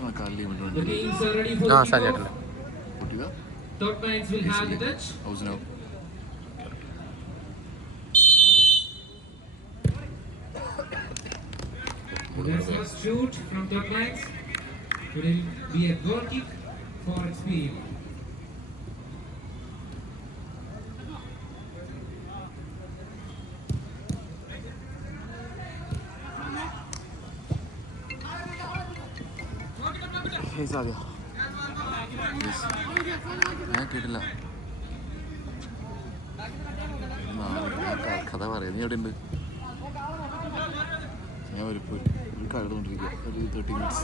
The teams are ready for the kickoff. Third lines will have the touch. The guys must shoot from third lines. It will be a goal kick for Experior. ഞാൻ കേട്ടില്ല. കഥ പറയാം. നീ എവിടെ ഉണ്ട്? ഞാൻ ഒരു കഴുകൊണ്ടിരിക്കുക ഒരു 30 minutes.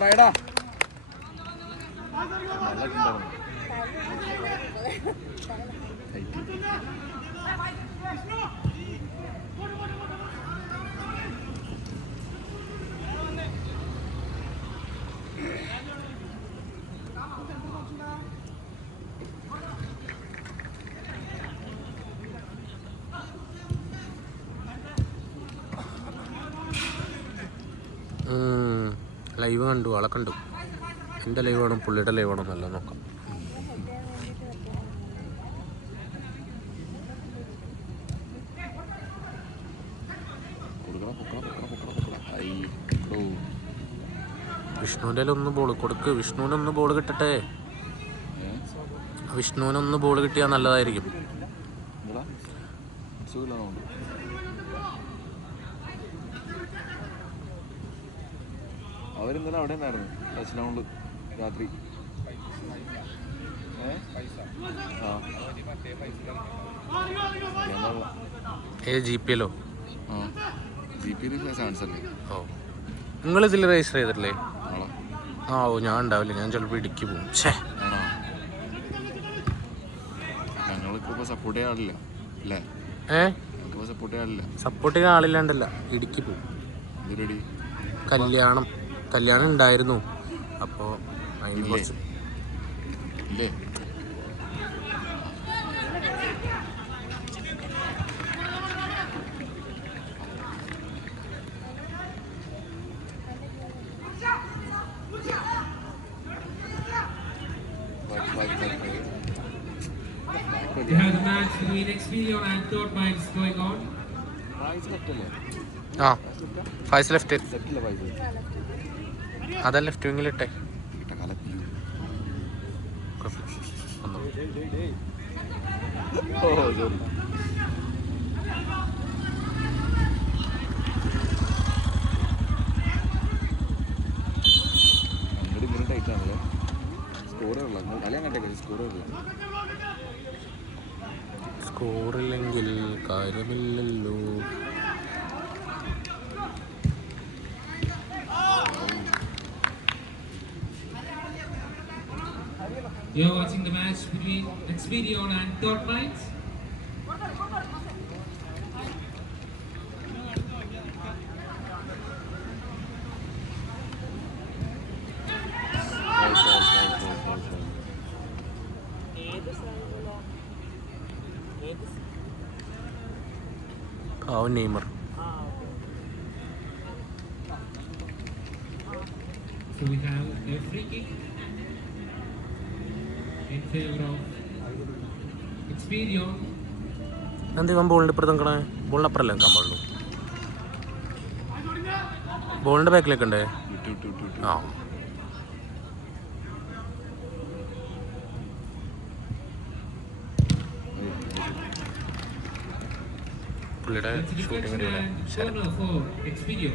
ട്രൈഡാ ലൈവ് കണ്ടു, ആളെ കണ്ടു. എൻ്റെ ലൈവ് വേണം, പുള്ളിയുടെ ലൈവ് വേണം എന്നല്ല നോക്കാം. വിഷ്ണുവിൻ്റെ ഒന്ന് ബോൾ കൊടുക്ക്. വിഷ്ണുവിനൊന്ന് ബോൾ കിട്ടട്ടെ. വിഷ്ണുവിനൊന്ന് ബോൾ കിട്ടിയാൽ നല്ലതായിരിക്കും. അവരിന്നലെ അവിടെ ഉണ്ടായിരുന്നു ടച്ച് ഗ്രൗണ്ടിൽ രാത്രി. GPL ചാൻസ് അല്ലേ? ഓ, നിങ്ങളിതിൽ രജിസ്റ്റർ ചെയ്തിട്ടില്ലേ? ഓ, ഞാൻ ഉണ്ടാവില്ല. ഞാൻ ചിലപ്പോൾ ഇടുക്കി പോകും. ഞങ്ങൾക്കിപ്പോൾ സപ്പോർട്ട് ചെയ്യാറില്ല അല്ലേ? സപ്പോർട്ട് ചെയ്യാറില്ല. സപ്പോർട്ട് ചെയ്യാൻ ആളില്ലാണ്ടല്ല, ഇടുക്കി പോകും. കല്യാണം ഉണ്ടായിരുന്നു. അപ്പോൾ അതിന് കുറച്ച് ഇല്ലേ? We have the match between Experior and Third Minds going on. Faiz left. അതാ ലെഫ്റ്റ് വിങ്ങിലിട്ടെ. സ്കോറില്ലെങ്കിൽ കാര്യമില്ലല്ലോ. You are watching the match between Experior and Third Minds. Neymar. So we have a free kick in favor of Experior. എന്ത് ഇവൻ ബോളിൻ്റെ ഇപ്പുറത്ത് നിൽക്കണേ? ബോളിന് അപ്പുറമല്ലേ നിൽക്കാൻ പാടുള്ളൂ. ബോളിൻ്റെ ബാക്കിലേക്ക് ഉണ്ടേ. പുള്ളിയുടെ That's a shooting deflection and corner for Expedio.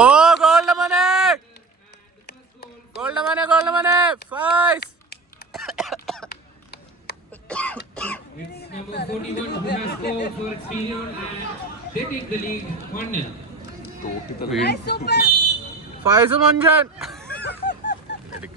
ഓ ഗോൾഡ് മോനെ, ഗോൾഡ് മോനെ, ഗോൾഡ് മോനെ. Faiz. It's number 41 who has scored for Expedio and they take the lead 1-0. Faiz മഞ്ചൻ. It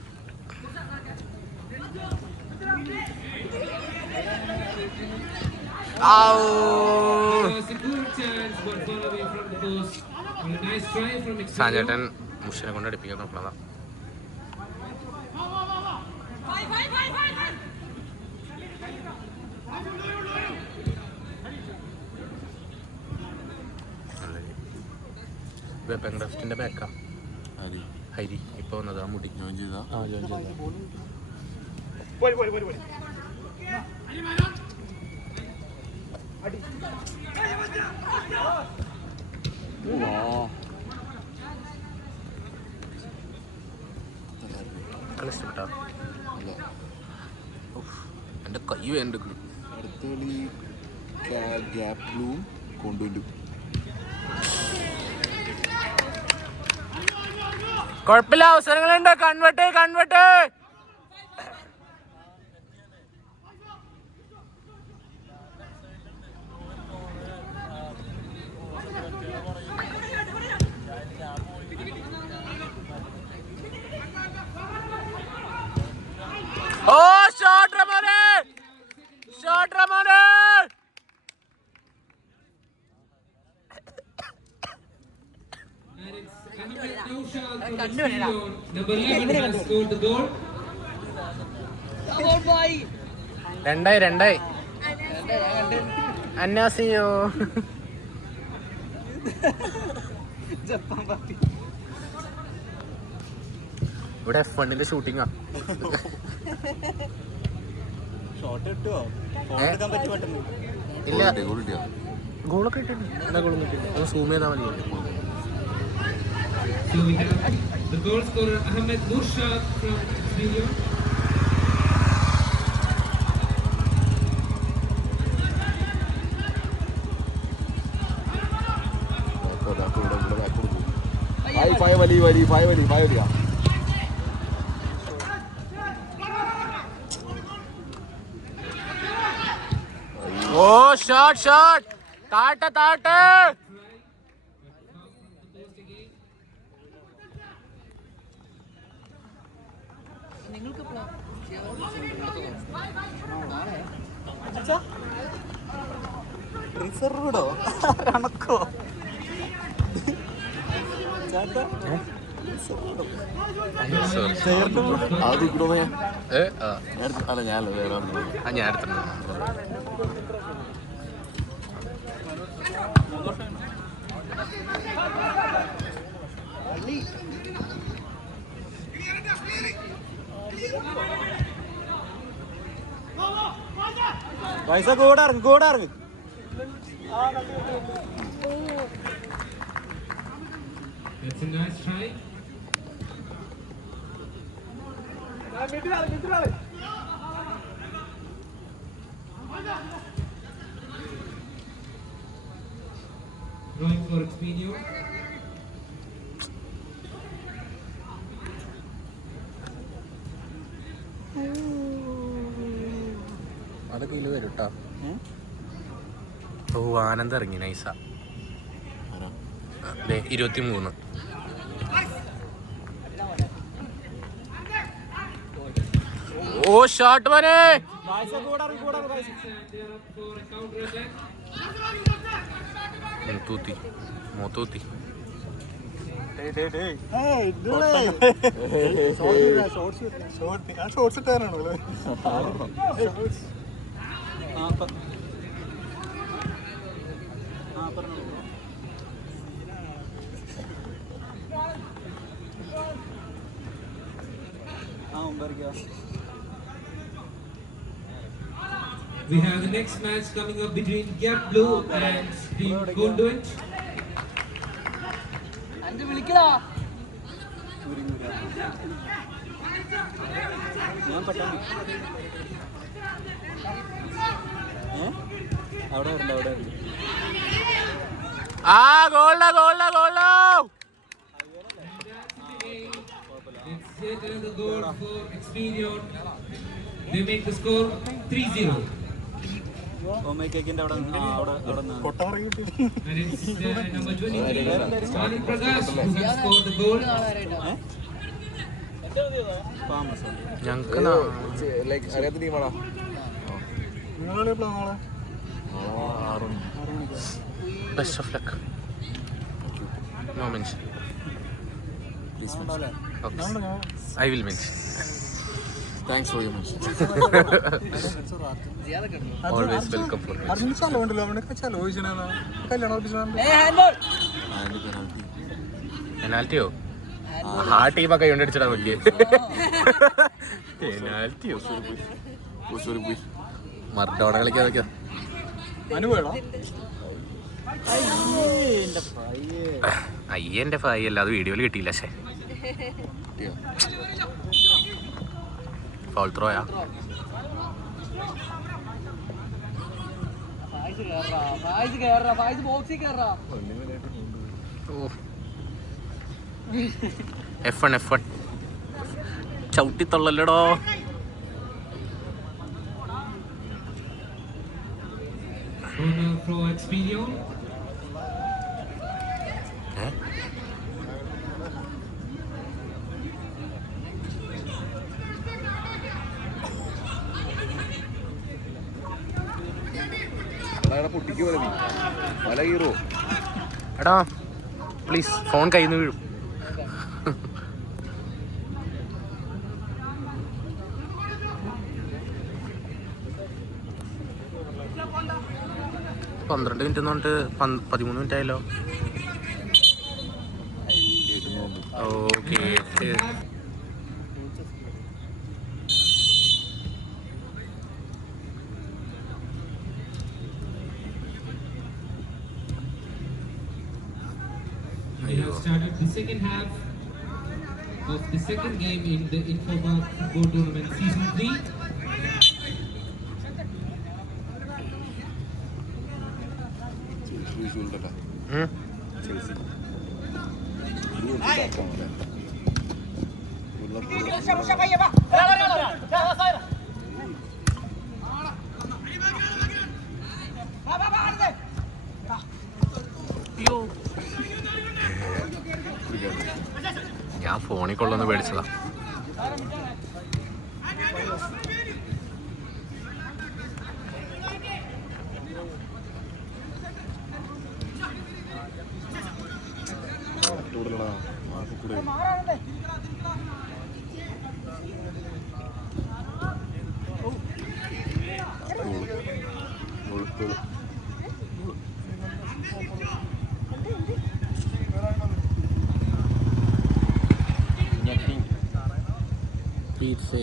was a good chance but far away from the post. And a nice try from Expedio. സാഞ്ചേട്ടൻ മുഷിനെ കൊണ്ട് അടിപ്പിക്കാൻ നോക്കണതാ. Weapon ക്രാഫ്റ്റിന്റെ ബാക്കാ Hari ഇപ്പൊ വന്നതാ മുടി join ചെയ്താ ആ join ചെയ്ത. കളിച്ചിട്ടാ അല്ല എന്റെ കൈ വേണ്ട. അടുത്ത കളി ഗ്യാപ് ബ്ലൂവും കൊണ്ടുവരും. കുഴപ്പമില്ല, അവസരങ്ങളുണ്ട്. Convert convert. ഓ ഷോട്ട് റമോനെ, ഷോട്ട് റമോനെ. And it's Ahmed Naushad from Expedio. Number 11 has scored the goal. രണ്ടായി രണ്ടായി. അന്നാസിയോ. ഇവിടെ F1 ഷൂട്ടിങ്ങാ. ഇല്ല, ഗോളൊക്കെ ഇട്ടിട്ടുണ്ട്. എന്താ ഗോളും കിട്ടില്ല, അത് സൂം ചെയ്താൽ മതി. So we have the goal scorer Ahmed Naushad from Expedio. ഓ ഷോട്ട് ഷോട്ട്. താട്ടെ താട്ടെ. റിസർവ്ഡോ കണക്കോ അത് ഇഗ്നോമേ അല്ല ഞാനല്ല വേറെ ഞാൻ എടുത്തിട്ടുണ്ട്. പൈസ കൂടാറും കൂടാറും. That's a nice try. Going for Expedio. അതൊക്കെ ഇതിൽ വരും കേട്ടോ. ഓ ആനന്ദ് ഇറങ്ങി നൈസ. 23. ഓ ഷോട്ട് മോനെ. പൈസ കൂടാറും കൂടാറും പൈസ. For a counter attack. മൂത്തൂത്തി മൂത്തൂത്തി. ഷോർട്സ് ഇട്ടാണല്ലോ. We have the next match coming up between Gap Blue and Team Conduit. ഞാൻ പെട്ടെന്ന് അവിടെ ഉണ്ട് അവിടെ ഉണ്ട് ആ Golda Golda Golda It's yet another goal for Experion. They make the score 3-0. Oh my കേക്കിന്റെ അവിടെ അവിടെ അവിടെ And it's number 23, Anand Prakash, who has scored the goal. Famous ഞങ്ങക്ക് ലൈക്ക് അറിയാത്ത ടീമാണോ? Best of luck. No mention. I will mention. Thanks for your mention. Always welcome for പെനാൽറ്റിയോ? ആ ടീമൊക്കെ കൈകൊണ്ടടിച്ചിടാൻ നോക്കിയേ. പെനാൽറ്റിയോ? മർഡോണ കളിക്കാതൊക്കെ അയ്യന്റെ ഫൈ അല്ല, അത് വീഡിയോയിൽ കിട്ടിയില്ല. പക്ഷേ ഫൗൾ ത്രോയാ? F1 F1 ചവിട്ടിത്തള്ളല്ലടോ. Corner for Experion. പൊട്ടിക്ക് പോലെ പല ഹീറോ. എടാ പ്ലീസ്, ഫോൺ കയ്യിൽ നിന്ന് വീഴും. പന്ത്രണ്ട് മിനിറ്റ് എന്ന് പറഞ്ഞിട്ട് 13 മിനിറ്റ് ആയല്ലോ. Okay We have started the second half of the second game in the Informa Football Tournament Season 3. ഞാൻ ഫോണിൽ കൊള്ളൊന്ന് പേടിച്ചതാ.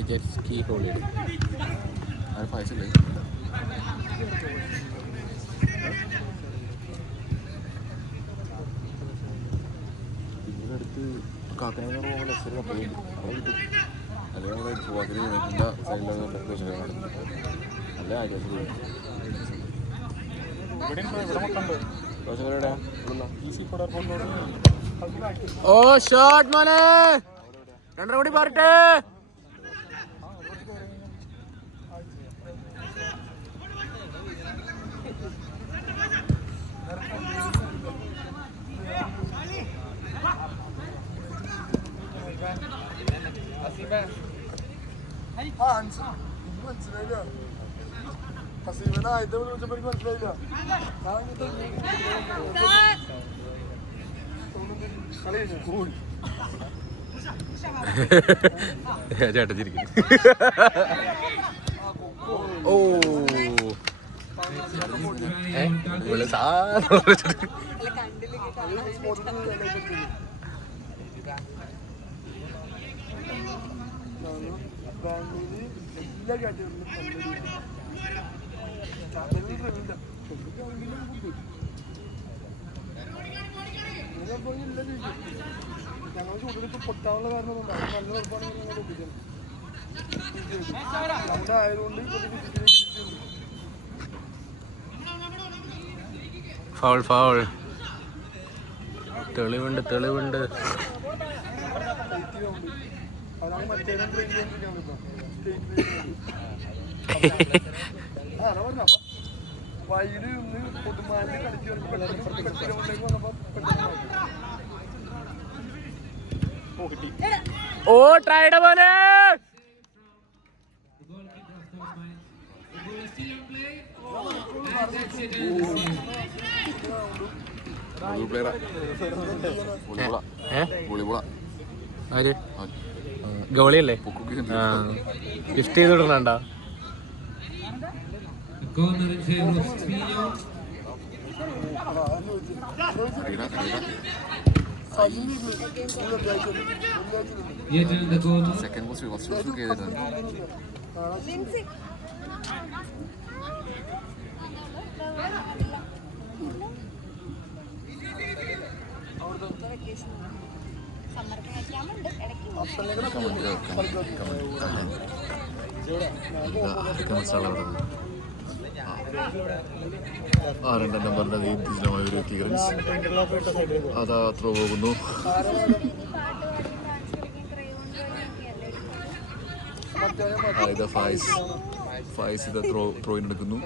ജെറ്റ് സ്കീ ഹോളിഡേ പൈസ ഇല്ലേ? ഇതിൻ്റെ അടുത്ത് കാക്കനാട് പോകുമ്പോൾ എക്സ്റേ പോയി അവിടെ കിട്ടും. അല്ലെങ്കിൽ അവിടെ പോവാതിൽ യൂണിറ്റിൻ്റെ സൈഡിലാണ് നല്ല ആലോചന. ഓ ഷോട്ട് മോനെ, 2 കൂടി പറട്ടെ. ചേട്ടച്ചിരിക്കും. ഓ ബാംഗ്ലൂര് എല്ലാ കാറ്റഗറിയിലും പല്ലടിയില്ല. ഞങ്ങൾ ചൂടിലിപ്പോൾ പൊട്ടാനുള്ള കാരണം നല്ല ഉറപ്പാണ് ഞങ്ങൾ ഒപ്പിച്ചത്. നമ്മുടെ ആയതുകൊണ്ട് ഫൗൾ ഫൗൾ. തെളിവുണ്ട് തെളിവുണ്ട്. അതാണ് മറ്റേ ട്രെയിൻ ചെയ്യാൻ പറഞ്ഞ വൈകിട്ട് ഇന്ന് പൊതുമാലിന് കളിച്ചു പെട്ടെന്ന് വന്നപ്പോ ഓ ട്രൈഡ പോലെ. ആര് ഗോളിയല്ലേ? ലിഫ്റ്റ് ചെയ്തിടണ്ട. Corner in favor of Spino. Yet another corner. Second post first ചെയ്തിട്ടുണ്ട്. രണ്ടാം നമ്പറിന്റെ ദീർഘമായ ഒരു ക്ലിയറൻസ്. അതാ ത്രോ പോകുന്നു. ഇത് ഫായിസ് ഇത് ത്രോയിന് എടുക്കുന്നു.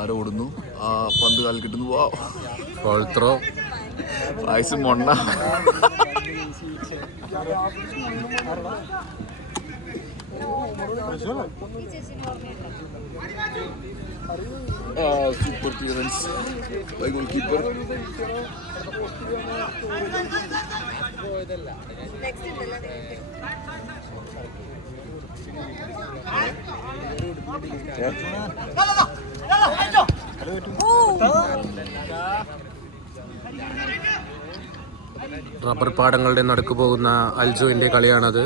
ആരോ ഓടുന്നു. ആ പന്ത് കാലിൽ കിട്ടുന്നു. Foul throw. ഫായിസ് മൊണ്ണ. Super clearance by goalkeeper. Rubber പാടങ്ങളുടെ നടുക്ക് പോകുന്ന അൽജോയിന്റെ കളിയാണത്.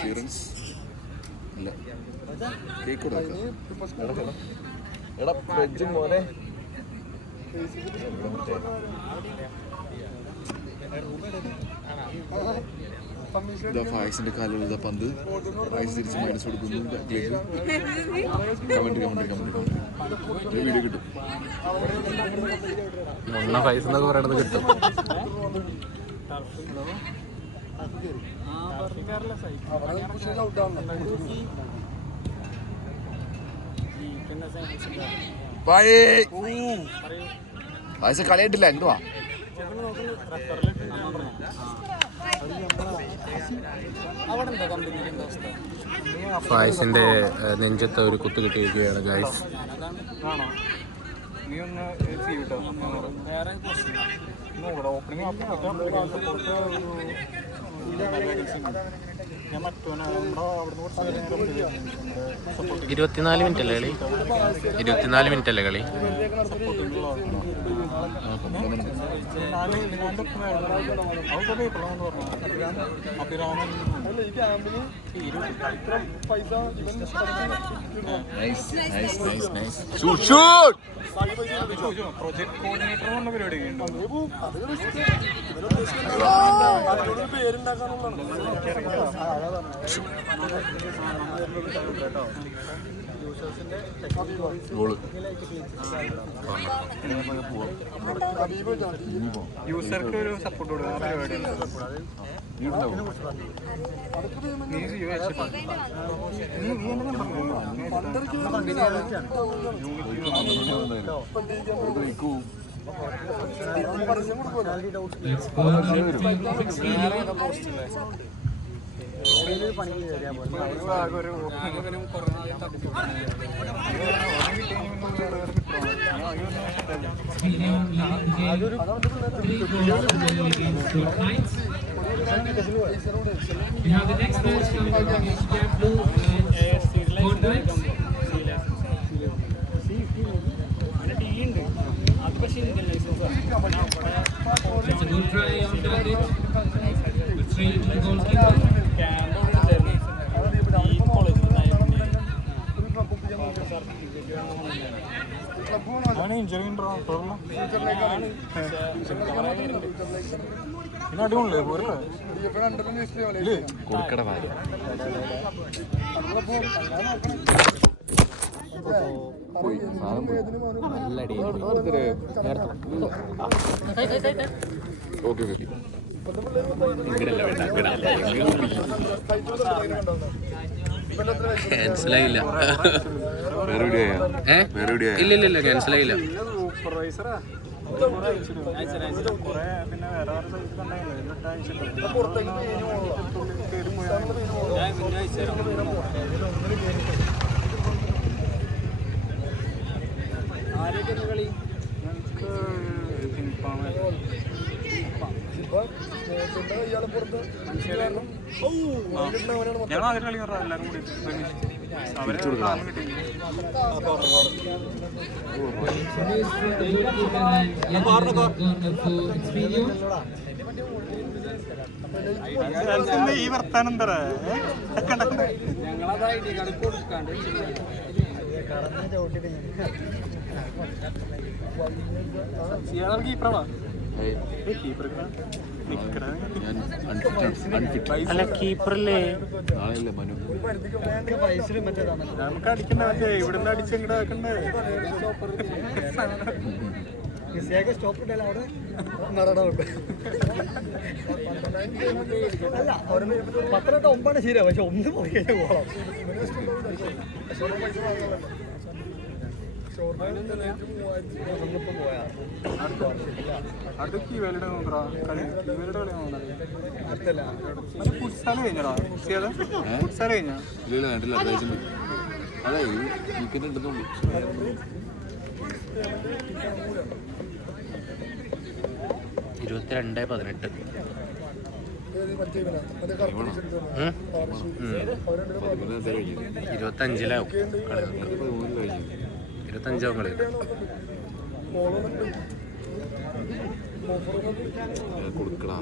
ക്ലിയറൻസ് ഇല്ല. ഫായിസിന്റെ കാലിലുള്ള പന്ത് ഫായിസ് തിരിച്ച് മൈനസ് കൊടുക്കുന്നു. വീഡിയോ കിട്ടും. മൊണ്ണ ഫൈസ് എന്നൊക്കെ പറയണത് കിട്ടും. ഫായിസ് കളിയായിട്ടില്ല. എന്തുവാ ഫായിസിന്റെ നെഞ്ചത്ത് ഒരു കുത്ത് കിട്ടിയിരിക്കുകയാണ് ഗൈസ്. ഇരുപത്തിനാല് മിനിറ്റ് അല്ലേ കളി? 24 മിനിറ്റ് അല്ലേ കളി? പ്രൊജക്ട് കോർഡിനേറ്റർ എന്ന പരിപാടി യൂസർക്ക് ഒരു സപ്പോർട്ട് കൊടുക്കുന്ന പരിപാടി. We have the next match coming up against Camp Blue and Convent. It's a good try on target, but straight to the goalkeeper. കൊടുക്കട ഭാര്യ പോയി സാധനം പോയി ഓക്കെ ഓക്കെ ക്യാൻസലായില്ല. വേറെ എവിടെയാ വേറെ എവിടെയാ ഇല്ല ക്യാൻസലായില്ല. ഞങ്ങൾ ആദ്യം കളി എല്ലാവരും കൂടി അവരെ Release from the goalkeeper and yet another corner for Expedio. ഈ വർത്താനം എന്താ കീപ്പറാണോ ഞാൻ അൺഫിറ്റ് അല്ല കീപ്പറല്ലേ നാളെയല്ലേ മനു നമുക്ക് അടിക്കണ്ട മറ്റേ ഇവിടുന്ന് അടിച്ചിങ്ങടെ വെക്കണ്ടേ അല്ല പത്രമായിട്ട് 9 ശരിയാ പക്ഷെ 1 പോയി കഴിഞ്ഞാൽ പോകണം അടുത്ത കീവേലിയുടെ നോക്കടാ കീവേലിയുടെ കളി നോക്കണേ ഫുട്സാല് കഴിഞ്ഞടാ ഫുട്സാല് കഴിഞ്ഞാ ഇല്ല കണ്ടില്ല അത്യാവശ്യം അതെ വീക്കെൻഡ് ഉണ്ടെന്നുള്ളൂ 22-18 25-ലാവും കളി. 25 കളി. കൊടുക്കടാ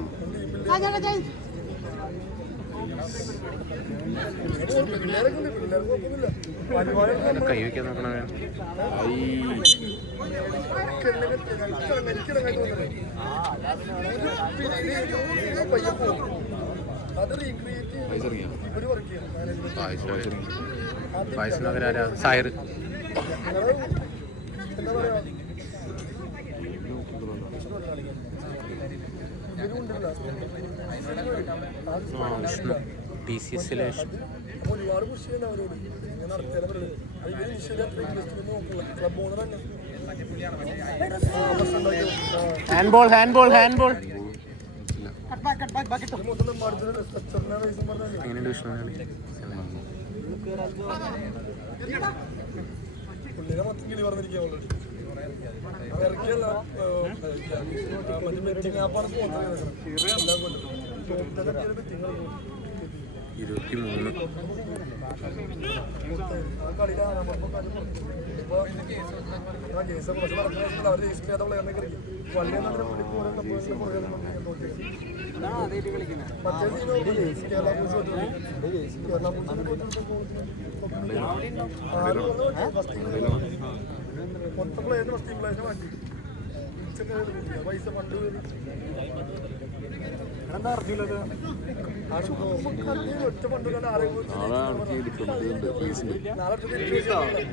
കൈ വയ്ക്കാൻ നോക്കണ പായസനകരാ സായർ വിഷ്ണു PCSലെ ഒരുപാട് പുഷ് ചെയ്യുന്ന അവരോട് ഞാൻ നടത്തിയാലും ക്ലബ് ഓണർ തന്നെ ഹാൻഡ്ബോൾ എങ്ങനെയുണ്ട് വിഷ്ണു പുള്ളിനെ മൊത്തം കിളി പറഞ്ഞിരിക്കുക ഇറക്കിയല്ല മറ്റേ ബെറ്റിംഗ് ആപ്പാണ് എല്ലാം കൊണ്ടും 23 പൈസ ഫണ്ട് എന്താ അറിഞ്ഞില്ലത് ഒറ്റ ഫണ്ട് ആരെ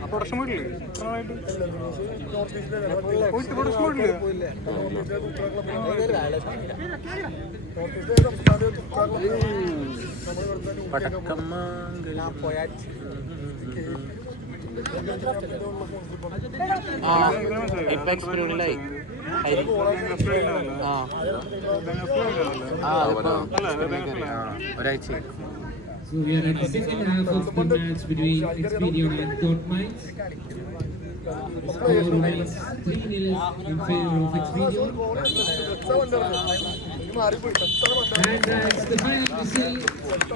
അപ്പൊ പ്രശ്നം പോയിട്ടില്ലേ ഒരാഴ്ച. So we are at the second half of the match between Expedio and Court Mines. The score remains 3-0 in favor of Expedio. And that's the final whistle.